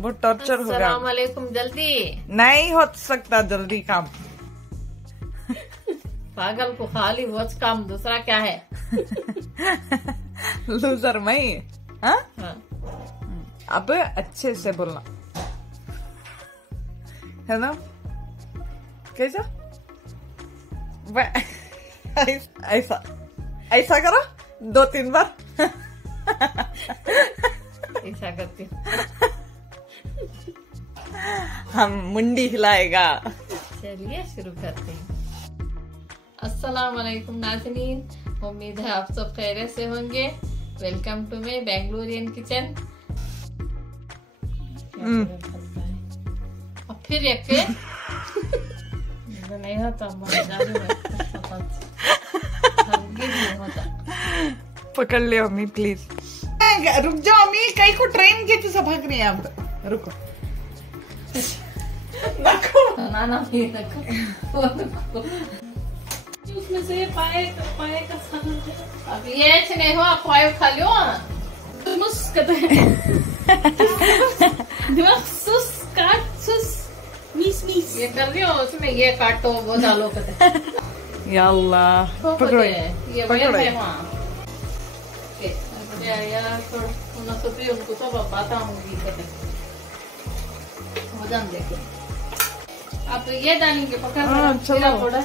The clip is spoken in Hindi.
वो टॉर्चर होगा। अस्सलाम वालेकुम। जल्दी नहीं हो सकता जल्दी काम। पागल को खाली वॉच काम, दूसरा क्या है? लूजर मैं। हाँ? हाँ। अब अच्छे से बोलना है ना? कैसा? ऐसा ऐसा करो 2-3 बार। ऐसा करती हूँ। हम मुंडी हिलाएगा। चलिए शुरू करते हैं। अस्सलाम वालेकुम नाज़रीन, उम्मीद है आप सब खैरियत से होंगे। Welcome to my Bangalorean kitchen. अब फिर एक नहीं होता, पकड़ लियो अम्मी प्लीज। रुक जाओ अम्मी, कहीं को ट्रेन के तो भाग रही है। अब रुको। ना उसमें से पाए का सालन। अब ये नहीं हो, पाए खा लियो। मीस ये कर लियो, उसमें ये काटो वो डालो। या अल्लाह, पकड़ो ये पकड़ो। उनको सब बताऊंगी। देखिए अब ये डालेंगे, पकड़ थोड़ा।